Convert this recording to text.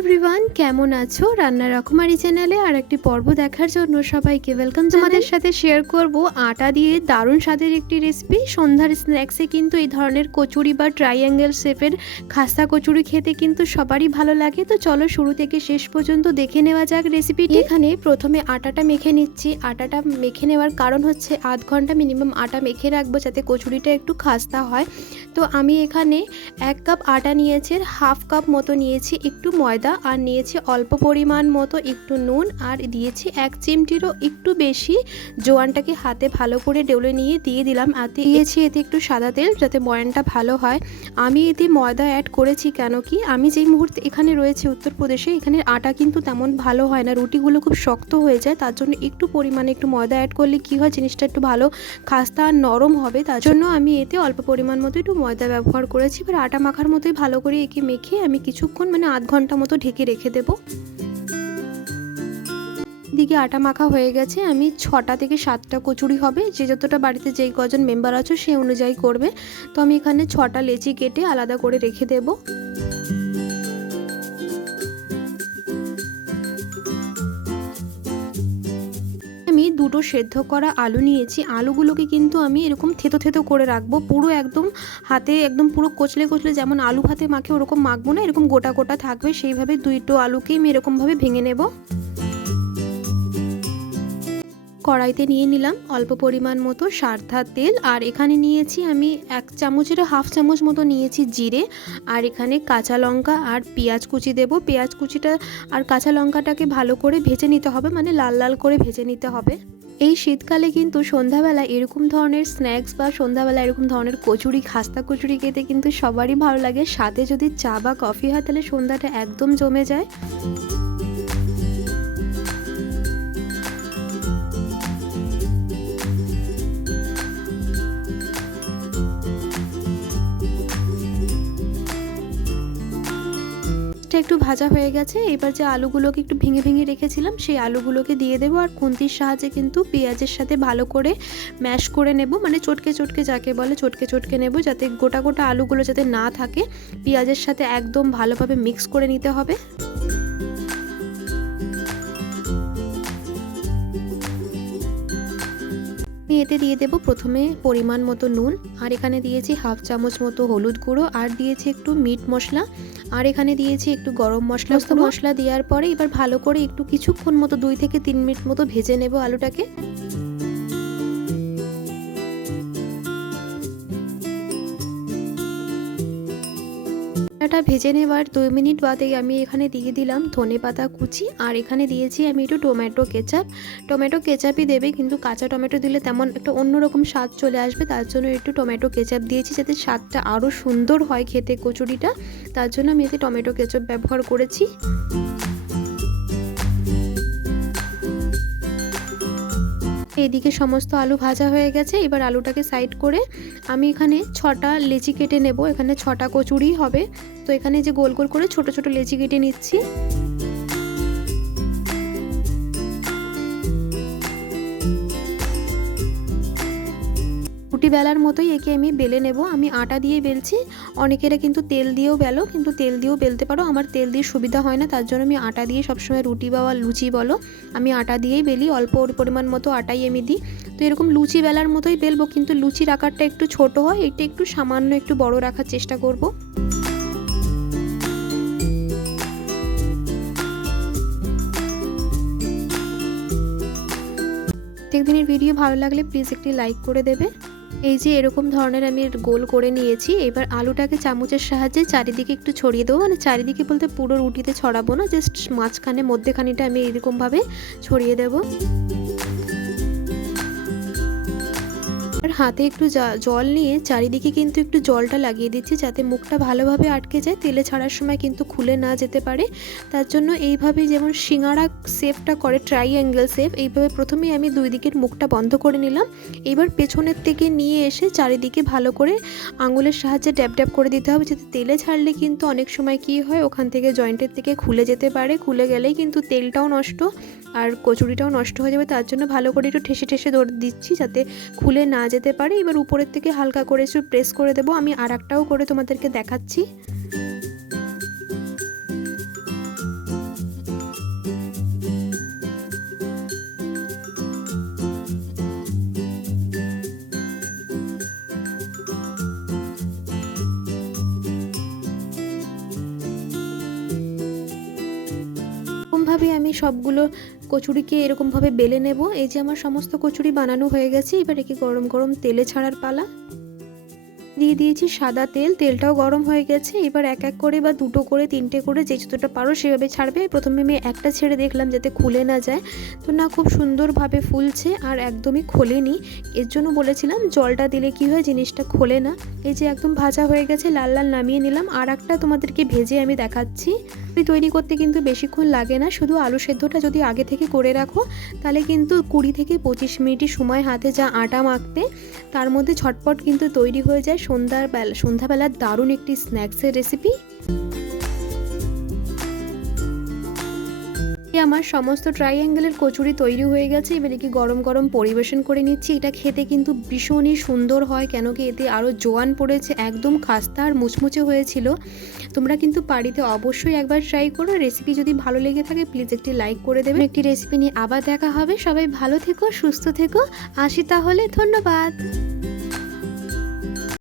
Everyone, কেমন আছো? রান্না রকমারি চ্যানেলে আর একটি পর্ব দেখার জন্য সবাইকে ওয়েলকাম। তোমাদের সাথে শেয়ার করব আটা দিয়ে দারুণ স্বাদের একটি রেসিপি। সন্ধ্যার স্ন্যাক্সে কিন্তু এই ধরনের কচুরি বা ট্রাইঅ্যাঙ্গেল শেপের খাস্তা কচুরি খেতে কিন্তু সবারই ভালো লাগে। তো চলো শুরু থেকে শেষ পর্যন্ত দেখে নেওয়া যাক রেসিপিটি। এখানে প্রথমে আটাটা মেখে নিচ্ছি। আটাটা মেখে নেওয়ার কারণ হচ্ছে আধ ঘন্টা মিনিমাম আটা মেখে রাখবো যাতে কচুরিটা একটু খাস্তা হয়। তো আমি এখানে 1 কাপ আটা নিয়েছি, হাফ কাপ মতো নিয়েছি একটু ময়দা, আর নিয়েছি অল্প পরিমাণ মতো একটু নুন, আর দিয়েছি 1 চিমটিরও একটু বেশি জোয়ানটাকে হাতে ভালো করে ডলে নিয়ে দিয়ে দিলাম। দিয়েছি এতে একটু সাদা তেল যাতে ময়ানটা ভালো হয়। আমি এতে ময়দা অ্যাড করেছি কেন কি, আমি যেই মুহূর্তে এখানে রয়েছে উত্তরপ্রদেশে, এখানে আটা কিন্তু তেমন ভালো হয় না, রুটিগুলো খুব শক্ত হয়ে যায়। তার জন্য একটু পরিমাণে একটু ময়দা অ্যাড করলে কি হয়, জিনিসটা একটু ভালো খাস্তা আর নরম হবে। তার জন্য আমি এতে অল্প পরিমাণ মতো একটু ময়দা ব্যবহার করেছি। এবার আটা মাখার মতোই ভালো করে একে মেখে আমি কিছুক্ষণ আধ ঘন্টা মতো ঢেকে রেখে দেব। দিকে আটা মাখা হয়ে গেছে। আমি 6টা থেকে 7টা কচুরি হবে, যে যতটা বাড়িতে যেই কজন মেম্বার আছো সেই অনুযায়ী করবে। তো আমি এখানে 6টা লেচি কেটে আলাদা করে রেখে দেব। আমি 2টো সেদ্ধ করা আলু নিয়েছি। আলুগুলোকে কিন্তু আমি এরকম থেতো থেতো করে রাখবো, পুরো একদম হাতে একদম পুরো কচলে কচলে যেমন আলু ভাতে মাখে ওরকম মাখবো না, এরকম গোটা গোটা থাকবে সেইভাবে 2টো আলুকে আমি এরকমভাবে ভেঙে নেব। কড়াইতে নিয়ে নিলাম অল্প পরিমাণ মতো সাদা তেল, আর এখানে নিয়েছি আমি 1 চামচের হাফ চামচ মতো নিয়েছি জিরে, আর এখানে কাঁচা লঙ্কা আর পেঁয়াজ কুচি দেব। পেঁয়াজ কুচিটা আর কাঁচা লঙ্কাটাকে ভালো করে ভেজে নিতে হবে, লাল লাল করে ভেজে নিতে হবে। এই শীতকালে কিন্তু সন্ধ্যাবেলা এরকম ধরনের স্ন্যাক্স বা সন্ধ্যাবেলা এরকম ধরনের কচুরি, খাস্তা কচুরি খেতে কিন্তু সবারই ভালো লাগে। সাথে যদি চা বা কফি হয় তাহলে সন্ধ্যাটা একদম জমে যায়। একটু ভাজা হয়ে গেছে। এবার যে আলুগুলোকে একটু ভেঙে ভেঙে রেখেছিলাম সেই আলুগুলোকে দিয়ে দেবো, আর খুন্তির সাহায্যে কিন্তু পেঁয়াজের সাথে ভালো করে ম্যাশ করে নেব, চটকে চটকে যাকে বলে চটকে চটকে নেব, যাতে গোটা গোটা আলুগুলো যাতে না থাকে, পেঁয়াজের সাথে একদম ভালোভাবে মিক্স করে নিতে হবে। এতে দিয়ে দেব প্রথমে পরিমাণ মতো নুন, আর এখানে দিয়েছি হাফ চামচ মতো হলুদ গুঁড়ো, আর দিয়েছি একটু মিট মশলা, আর এখানে দিয়েছি একটু গরম মশলা। মশলা দেওয়ার পরে এবার ভালো করে একটু কিছুক্ষণ মতো 2 থেকে 3 মিনিট মতো ভেজে নেব আলুটাকে। ভেজে নেবার 2 মিনিট বাদে আমি এখানে দিয়ে দিলাম ধনেপাতা কুচি, আর এখানে দিয়েছি আমি একটু টমেটো কেচাপ। টমেটো কেচাপই দেবে, কিন্তু কাঁচা টমেটো দিলে তেমন একটা অন্যরকম স্বাদ চলে আসবে, তার জন্য একটু টমেটো কেচাপ দিয়েছি যাতে স্বাদটা আরও সুন্দর হয় খেতে কচুরিটা। তার জন্য আমি এতে টমেটো কেচাপ ব্যবহার করেছি। এদিকে সমস্ত আলু ভাজা হয়ে গেছে। এবার আলুটাকে সাইড করে আমি এখানে 6টা লেচি কেটে নেব। এখানে 6টা কচুরি হবে, তো এখানে যে গোল গোল করে ছোট ছোট লেচি কেটে নিচ্ছি। রুটি বেলার মতোই একে আমি বেলে নেব। আমি আটা দিয়ে বেলছি, অনেকেরা কিন্তু তেল দিয়েও বেলো, কিন্তু তেল দিয়েও বেলতে পারো। আমার তেল দিয়ে সুবিধা হয় না, তার জন্য আমি আটা দিয়ে সবসময় রুটি বা লুচি বলো আমি আটা দিয়েই বেলি, অল্প পরিমাণ মতো আটাই আমি দিই। তো এরকম লুচি বেলার মতোই বেলবো, কিন্তু লুচির আকারটা একটু ছোট হয়, এটা একটু সামান্য একটু বড় রাখার চেষ্টা করব। প্রত্যেকদিনের ভিডিও ভালো লাগলে প্লিজ একটি লাইক করে দেবে। এই যে এরকম ধরনের আমি গোল করে নিয়েছি। এবার আলুটাকে চামচের সাহায্যে চারিদিকে একটু ছড়িয়ে দেবো, চারিদিকে বলতে পুরো রুটিতে ছড়াবো না, জাস্ট মাঝখানে মধ্যেখানিটা আমি এরকমভাবে ছড়িয়ে দেবো। আর হাতে একটু জল নিয়ে চারিদিকে কিন্তু একটু জলটা লাগিয়ে দিচ্ছি যাতে মুখটা ভালোভাবে আটকে যায়, তেলে ছাড়ার সময় কিন্তু খুলে না যেতে পারে। তার জন্য এইভাবেই যেমন সিঙ্গাড়া শেপটা করে ট্রাইঅ্যাঙ্গেল শেপ, এইভাবে প্রথমেই আমি 2 দিকের মুখটা বন্ধ করে নিলাম। এবার পেছনের থেকে নিয়ে এসে চারিদিকে ভালো করে আঙুলের সাহায্যে ড্যাব ড্যাব করে দিতে হবে, যাতে তেলে ছাড়লে কিন্তু অনেক সময় কি হয় ওখান থেকে জয়েন্টের থেকে খুলে যেতে পারে, খুলে গেলেই কিন্তু তেলটাও নষ্ট আর কচুরিটাও নষ্ট হয়ে যাবে। তার জন্য ভালো করে একটু ঠেসে ঠেসে ধরে দিচ্ছি যাতে খুলে না যেতে পারে। এবার উপরের থেকে হালকা করে একটু প্রেস করে দেবো। আমি আর একটাও করে তোমাদেরকে দেখাচ্ছি। এরকমভাবে আমি সবগুলো কচুরিকে এরকমভাবে বেলে নেব। এই যে আমার সমস্ত কচুরি বানানো হয়ে গেছে, এবার একে গরম গরম তেলে ছাড়ার পালা। দিয়ে দিয়েছি সাদা তেল, তেলটাও গরম হয়ে গেছে। এবার এক এক করে বা দুটো করে তিনটে করে যে যতটা পারো সেভাবে ছাড়বে। প্রথমে আমি একটা ছেড়ে দেখলাম যাতে খুলে না যায়, তো না, খুব সুন্দরভাবে ফুলছে আর একদমই খোলেনি। এর জন্য বলেছিলাম জলটা দিলে কি হয় জিনিসটা খোলে না। এই যে একদম ভাজা হয়ে গেছে, লাল লাল নামিয়ে নিলাম। আর একটা তোমাদেরকে ভেজে আমি দেখাচ্ছি। তৈরি করতে কিন্তু বেশিক্ষণ লাগে না, শুধু আলু সেদ্ধটা যদি আগে থেকে করে রাখো তাহলে কিন্তু 20 থেকে 25 মিনিটই সময় হাতে যা আটা মাখতে, তার মধ্যে ঝটপট কিন্তু তৈরি হয়ে যায় সন্ধ্যাবেলার দারুণ একটি স্ন্যাক্সের রেসিপি। আমার সমস্ত ট্রাইঅ্যাঙ্গেলের কচুরি তৈরি হয়ে গেছে। এবার কি গরম গরম পরিবেশন করে নিচ্ছি। এটা খেতে কিন্তু ভীষণই সুন্দর হয়, কেন কি এতে আরও জোয়ান পড়েছে, একদম খাস্তা আর মুচমুচে হয়েছিল। তোমরা কিন্তু বাড়িতে অবশ্যই একবার ট্রাই করো। রেসিপি যদি ভালো লেগে থাকে প্লিজ একটি লাইক করে দেবে। একটি রেসিপি নিয়ে আবার দেখা হবে। সবাই ভালো থেকো, সুস্থ থেকো। আসি তাহলে, ধন্যবাদ।